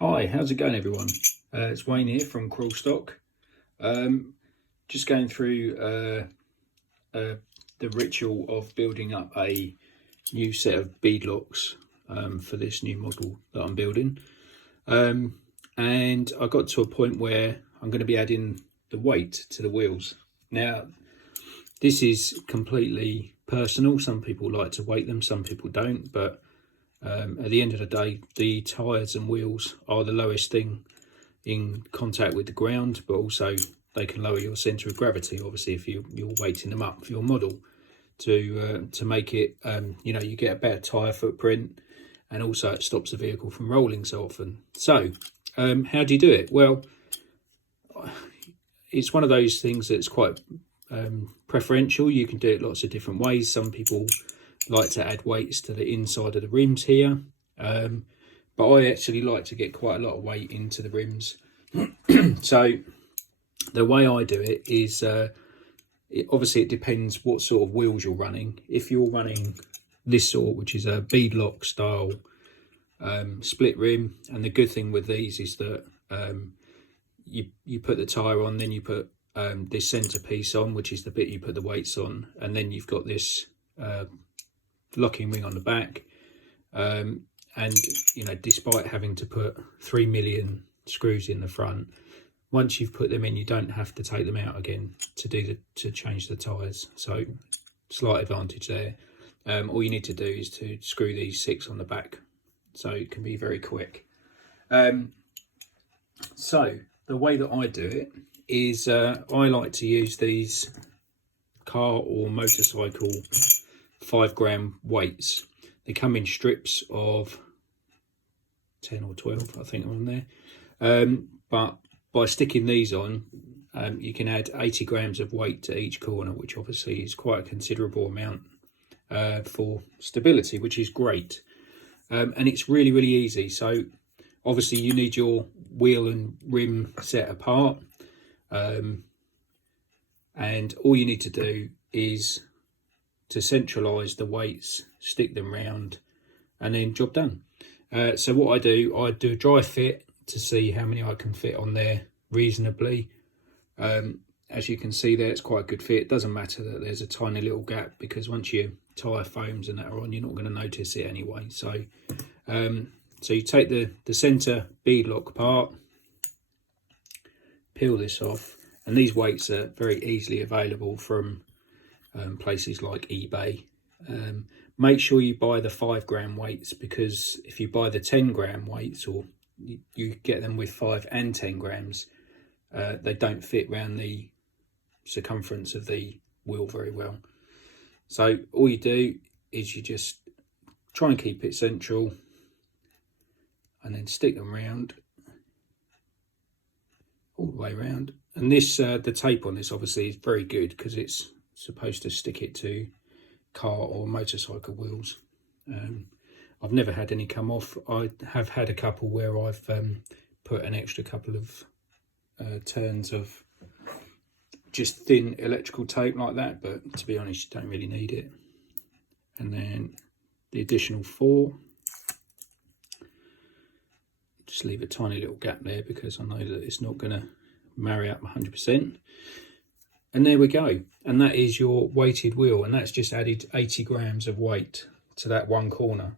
Hi, how's it going, everyone? It's Wayne here from Crawl Stock. Just going through the ritual of building up a new set of beadlocks for this new model that I'm building. And I got to a point where I'm going to be adding the weight to the wheels. Now, this is completely personal. Some people like to weight them, some people don't, but at the end of the day, the tyres and wheels are the lowest thing in contact with the ground, but also they can lower your centre of gravity, obviously, if you're weighting them up for your model to make it, you get a better tyre footprint, and also it stops the vehicle from rolling so often. So how do you do it? Well, it's one of those things that's quite preferential. You can do it lots of different ways. Some people like to add weights to the inside of the rims here, but I actually like to get quite a lot of weight into the rims. So the way I do it is obviously it depends what sort of wheels you're running. If you're running this sort, which is a beadlock style split rim, and the good thing with these is that you put the tyre on, then you put this centre piece on, which is the bit you put the weights on, and then you've got this locking ring on the back, and despite having to put 3 million screws in the front, once you've put them in, you don't have to take them out again to change the tyres. So slight advantage there. All you need to do is to screw these 6 on the back, so it can be very quick. So the way that I do it is I like to use these car or motorcycle 5 gram weights. They come in strips of 10 or 12, I think, on there. But by sticking these on, you can add 80 grams of weight to each corner, which obviously is quite a considerable amount for stability, which is great. And it's really, really easy. So obviously you need your wheel and rim set apart. And all you need to do is to centralise the weights, stick them round, and then job done. So what I do a dry fit to see how many I can fit on there reasonably. As you can see there, it's quite a good fit. It doesn't matter that there's a tiny little gap, because once your tyre foams and that are on, you're not going to notice it anyway. So you take the centre beadlock part, peel this off, and these weights are very easily available from places like eBay. Make sure you buy the 5 gram weights, because if you buy the 10 gram weights, or you get them with 5 and 10 grams, they don't fit around the circumference of the wheel very well. So all you do is you just try and keep it central, and then stick them round all the way around. And this the tape on this obviously is very good, because it's supposed to stick it to car or motorcycle wheels. I've never had any come off. I have had a couple where I've put an extra couple of turns of just thin electrical tape like that, but to be honest, you don't really need it. And then the additional 4, just leave a tiny little gap there, because I know that it's not going to marry up 100%. And there we go. And that is your weighted wheel, and that's just added 80 grams of weight to that one corner.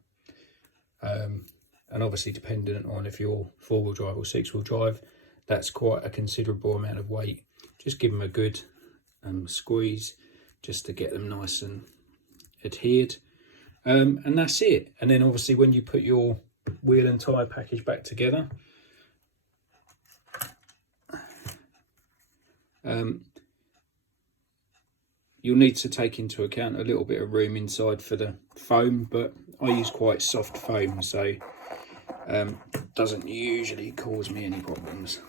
And obviously, dependent on if you're 4-wheel drive or 6-wheel drive, that's quite a considerable amount of weight. Just give them a good squeeze, just to get them nice and adhered. And that's it. And then obviously, when you put your wheel and tyre package back together, you'll need to take into account a little bit of room inside for the foam, but I use quite soft foam, so doesn't usually cause me any problems.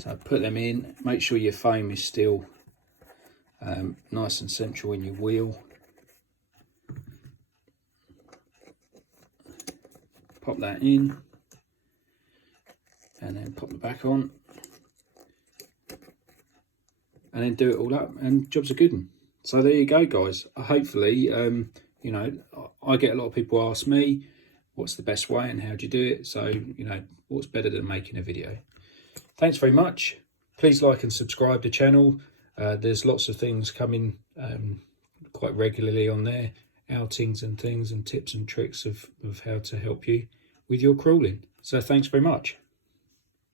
So put them in, make sure your foam is still nice and central in your wheel. Pop that in, and then pop the back on, and then do it all up, and jobs are good. So there you go, guys. Hopefully, I get a lot of people ask me, what's the best way and how do you do it. So, you know, what's better than making a video. Thanks very much. Please like and subscribe to the channel. There's lots of things coming quite regularly on there, outings and things and tips and tricks of how to help you with your crawling. So thanks very much.